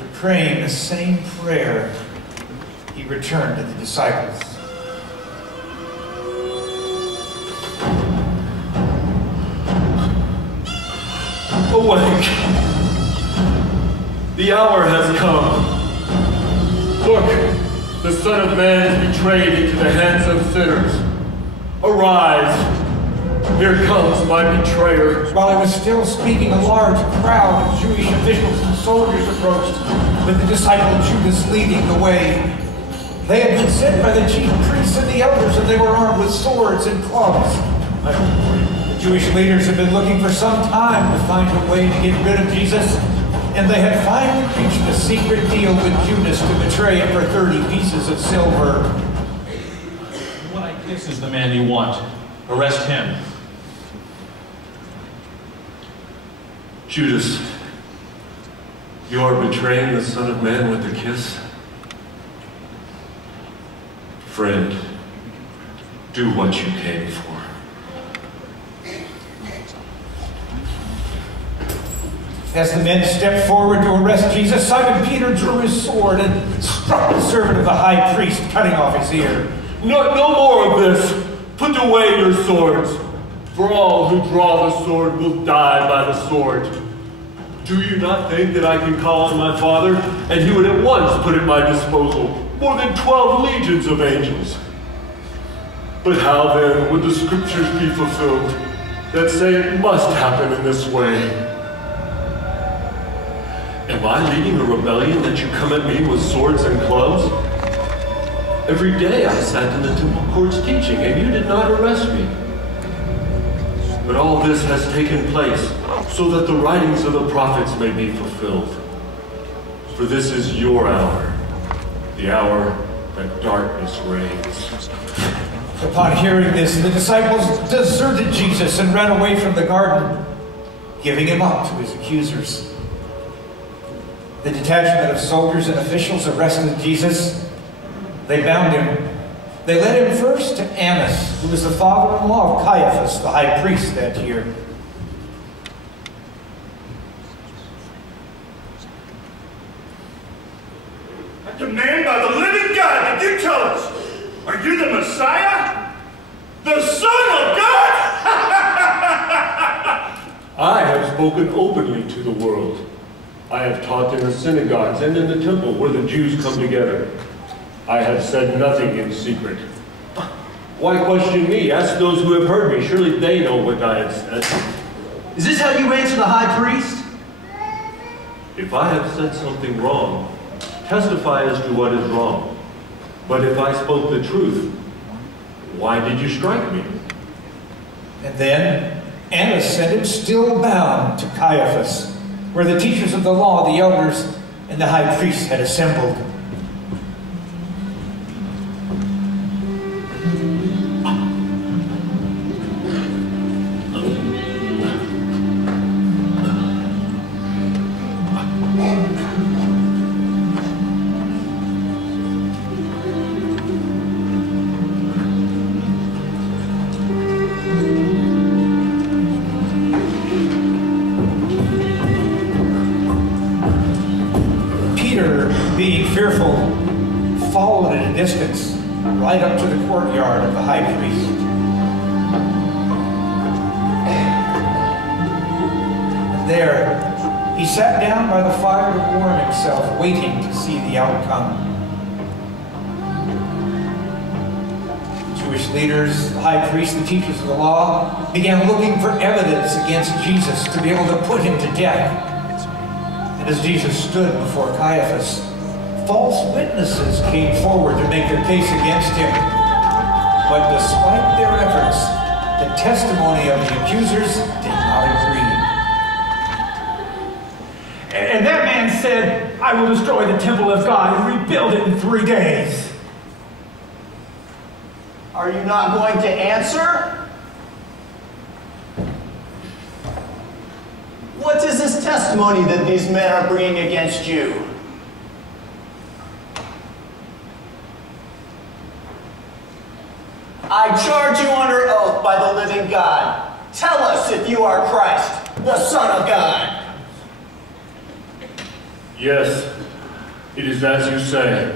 After praying the same prayer, he returned to the disciples. Awake! The hour has come. Look, the Son of Man is betrayed into the hands of sinners. Arise! Here comes my betrayer. While he was still speaking, a large crowd of Jewish officials and soldiers approached, with the disciple Judas leading the way. They had been sent by the chief priests and the elders, and they were armed with swords and clubs. The Jewish leaders had been looking for some time to find a way to get rid of Jesus, and they had finally reached a secret deal with Judas to betray him for 30 pieces of silver. What I guess is the man you want. Arrest him. Judas, you are betraying the Son of Man with a kiss? Friend, do what you came for. As the men stepped forward to arrest Jesus, Simon Peter drew his sword and struck the servant of the high priest, cutting off his ear. No more of this! Put away your swords! For all who draw the sword will die by the sword. Do you not think that I can call on my Father, and he would at once put at my disposal more than 12 legions of angels? But how then would the scriptures be fulfilled that say it must happen in this way? Am I leading a rebellion that you come at me with swords and clubs? Every day I sat in the temple courts teaching, and you did not arrest me. But all this has taken place so that the writings of the prophets may be fulfilled. For this is your hour, the hour that darkness reigns. Upon hearing this, the disciples deserted Jesus and ran away from the garden, giving him up to his accusers. The detachment of soldiers and officials arrested Jesus. They bound him. They led him first to Annas, who was the father-in-law of Caiaphas, the high priest that year. I demand by the living God that you tell us, are you the Messiah? The Son of God? I have spoken openly to the world. I have taught in the synagogues and in the temple where the Jews come together. I have said nothing in secret. Why question me? Ask those who have heard me. Surely they know what I have said. Is this how you answer the high priest? If I have said something wrong, testify as to what is wrong. But if I spoke the truth, why did you strike me? And then Annas sent him still bound to Caiaphas, where the teachers of the law, the elders, and the high priest had assembled. Being fearful, followed at a distance, right up to the courtyard of the high priest. And there, he sat down by the fire to warm himself, waiting to see the outcome. The Jewish leaders, the high priest, the teachers of the law, began looking for evidence against Jesus to be able to put him to death. And as Jesus stood before Caiaphas, false witnesses came forward to make their case against him. But despite their efforts, the testimony of the accusers did not agree. And that man said, I will destroy the temple of God and rebuild it in 3 days. Are you not going to answer? What is this testimony that these men are bringing against you? I charge you under oath by the living God. Tell us if you are Christ, the Son of God. Yes, it is as you say.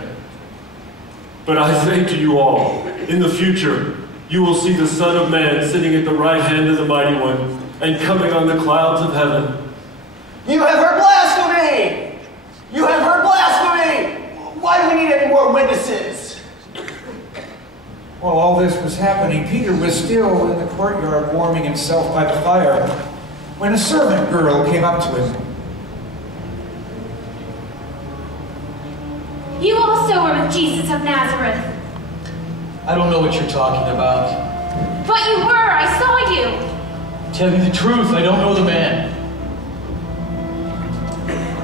But I say to you all, in the future, you will see the Son of Man sitting at the right hand of the Mighty One and coming on the clouds of heaven. You have heard blasphemy! You have heard blasphemy! Why do we need any more witnesses? While all this was happening, Peter was still in the courtyard warming himself by the fire when a servant girl came up to him. You also were with Jesus of Nazareth. I don't know what you're talking about. But you were, I saw you. Tell you the truth, I don't know the man.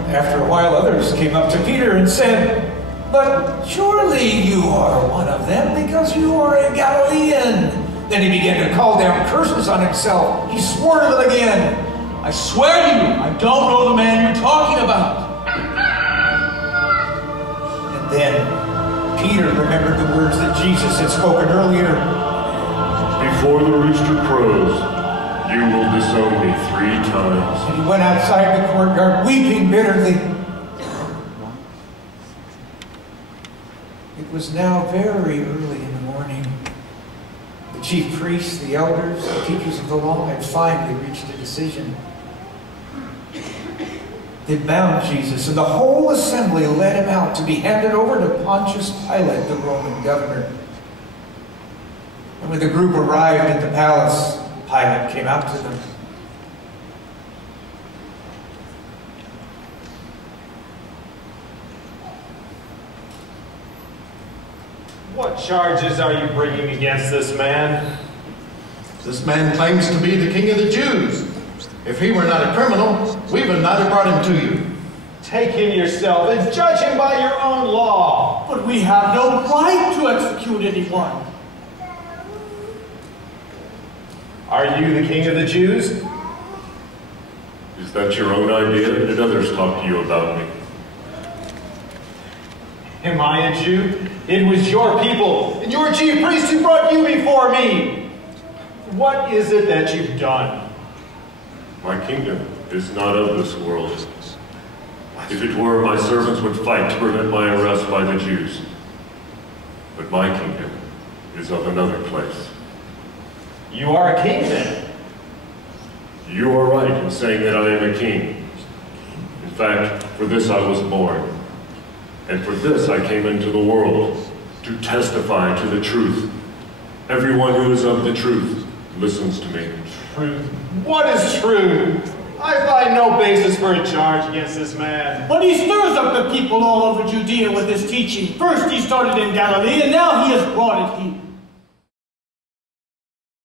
After a while, others came up to Peter and said, "But surely you are one of them, because you are a Galilean." Then he began to call down curses on himself. He swore to them again, I swear to you, I don't know the man you're talking about. Then Peter remembered the words that Jesus had spoken earlier. Before the rooster crows, you will disown me 3 times. And he went outside the courtyard weeping bitterly. It was now very early in the morning. The chief priests, the elders, the teachers of the law had finally reached a decision. They bound Jesus, and the whole assembly led him out to be handed over to Pontius Pilate, the Roman governor. And when the group arrived at the palace, Pilate came out to them. What charges are you bringing against this man? This man claims to be the king of the Jews. If he were not a criminal, we would not have brought him to you. Take him yourself and judge him by your own law. But we have no right to execute anyone. Are you the king of the Jews? Is that your own idea, or did others talk to you about me? Am I a Jew? It was your people and your chief priests who brought you before me. What is it that you've done? My kingdom is not of this world. If it were, my servants would fight to prevent my arrest by the Jews. But my kingdom is of another place. You are a king then? You are right in saying that I am a king. In fact, for this I was born. And for this I came into the world, to testify to the truth. Everyone who is of the truth listens to me. Truth? What is truth? I find no basis for a charge against this man. But he stirs up the people all over Judea with his teaching. First he started in Galilee, and now he has brought it here.